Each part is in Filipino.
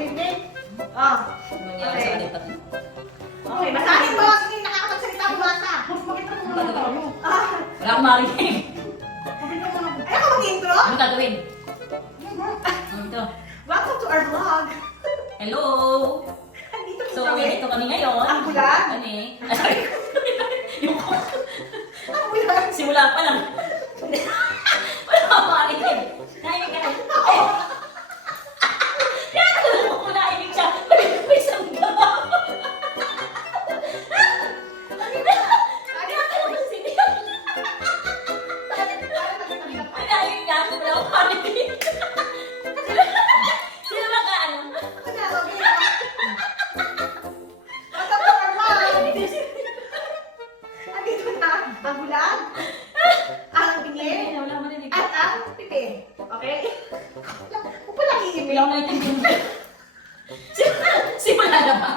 evening. Oh. Nangyari sa kanila. Okay, basahin mo. Sige, nakakapagsalita mo bata. Wala akong marinig. Ayaw ko mag-intro? Ano gagawin? Ito. Welcome to our vlog. Hello! Andito po So, kami. ito kami ngayon. Ang bulan. Ano eh? Yung Ang bulan. simula pa lang. Wala akong marinig. Nainig ka na. Nakakalaman ko nainig siya. May isang gawa. Nainig nga ako. Wala akong marinig. Sino ba ka ano? Andito na ang bulan, ang bingi, Wala akong marinig. at ang pipi. Okay? Huwag ko lang iibig. Wala akong naiintindihan. Simula na ba?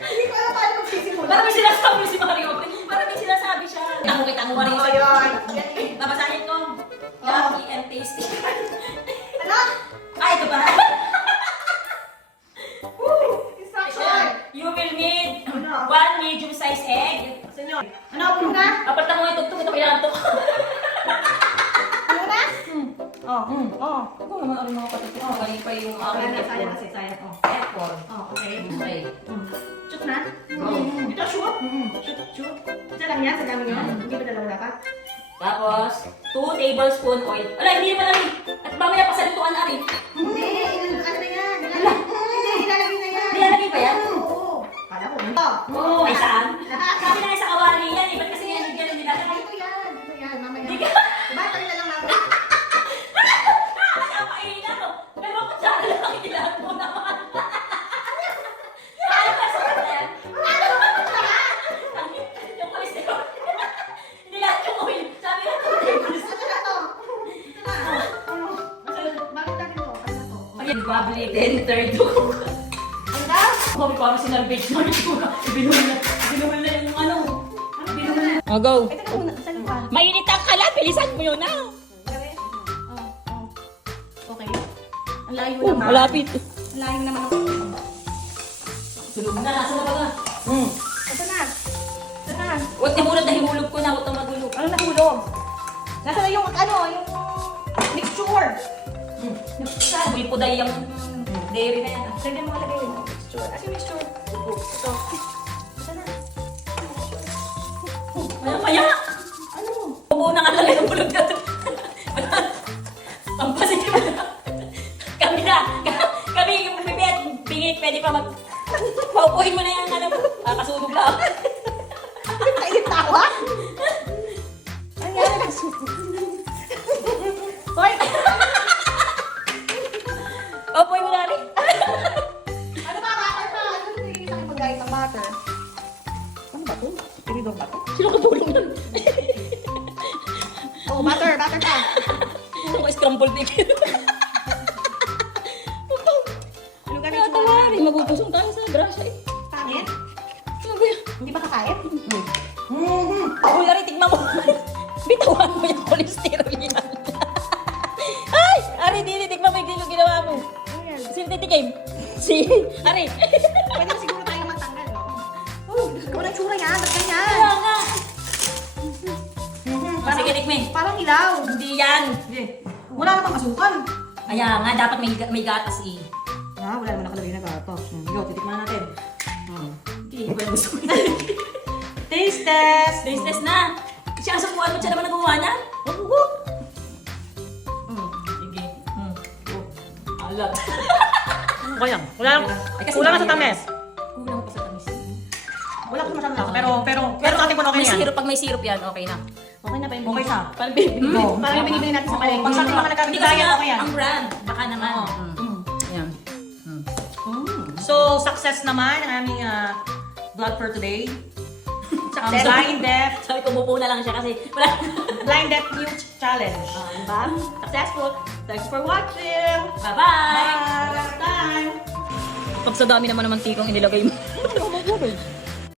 Hindi ko alam paano magsisimula. Parang may sinasabi si Mario. Parang may sinasabi siya. Kita mo Mario. Oh, yun. Yan eh. Babasahin ko. Lucky and tasty. Ano? Ah, ito pa. Instruction. You will need Ano? 1 medium-sized egg. Senyor. Ano ako muna? Apat na mo itugtog. Ito kailangan to. Ano muna? Oh. Ako naman ano mga patutog. Oh, kanina pa yung Sayang kasi, sayang. Oh. F4. Oh, okay. Okay. Shoot na? Ito, shoot? Shoot. Isa lang yan, sa dami yun. Hindi ba dalawa dapat? Tapos, 2 tablespoon oil. Wala, hindi naman lang. At mamaya pa sa lutuan na rin. Hindi, ano na yan? Hindi, ilalagay na yan. Nilalagay ba yan? Oo. Kala ko, ito. Oo. Ay, saan? Sabi na nga sa kawali yan. Ba't kasi yan nilalagay? Ito yan, mamaya. Hindi ka. Diba, tayo na lang natin. Nakakapain ako. Pero kung saan lang ang ilan mo naman. Kaya ba sa yan? Yung cholesterol. Hindi lahat yung oil. Sabi na ito. Ito na to. Ito na. Ano? Bakit natin to? Ano na to? Ayan, bubbly denter to. Ano daw? Sabi ko, ano sinalvage mo ito? Ibinuhol na yung ano. Ibinuhol na. Oh, go. Ito na muna. Saan yung pan? Mainit ang kalat. Bilisan mo yun, ah. Okay. Ang layo naman. Malapit. Ang layo naman ako. Tulog na. Nasaan na ba ka? Ito na. Ito na. Huwag timulog na himulog ko na. Huwag itong magulog. Ano nahulog? Nasa na yung ano, yung mixture. Sabi, puday yung dairy na yan. Lagyan mo lagay yung mixture. As yung mixture. Ito. Ito na. Maya. Ano? Buo na nga lang yung bulog na ito. Pampasin mo na. Kami na. Kami yung bibit. Bingit. Pwede pa mag... Paupuin mo na yan. Ano? Kasunog lang. Kainip na ako, ha? Ano yan? Hoy! Paupuin mo na rin. Ano ba, butter pa? Ano yung pinigil sa akin pag-gayet ng butter? Ano ba ito? Pinidor ba ito? Sino katulong nun? Oh, butter pa. Sino ko scrambled egg? Ano ka na Tawari. Magupusong tayo sa brush eh. Pangit? Ano ba yan? Hindi ba kakain? Uy, Ari, tignan mo. Bitawan mo yung cholesterol yan. Ay! Ari, dili, tignan mo yung ginawa mo. Ano yan? Sino titikim? Si Ari. Pwede na siguro tayo matanggal. Oh, walang tsura yan. Ba't ganyan? Kaya nga. Sige, tikmin. Parang ilaw. Hindi yan. Wala namang asukal. Kaya nga, dapat may gatas eh. Ah, wala naman nakalagay na gatos. Yo, titikman natin. Hindi, wala gusto ko. Taste test! Taste test na. Siya, asupuan mo siya naman nagawa na? Sige. Alag. Kaya. Wala na sa tamis. Kulang pa sa tamis. Wala ko masyadong Pero sa ating puno May yan. syrup, pag may syrup yan, okay na. Okay na ba yung Okay siya. Parang bibili Oo, parang binibili natin sa palengke. Pag sa ating mga Hindi kasi nagkakitayan, okay yan. ang brand. Baka naman. Yan. So, success naman ang aming vlog for today. Success. Blind Deaf Sabi ko, bupo na lang siya kasi wala. News Challenge. Diba? Successful. Thanks for watching. Bye-bye! Bye! Next time. Pag sa dami naman ng mantikang inilagay mo.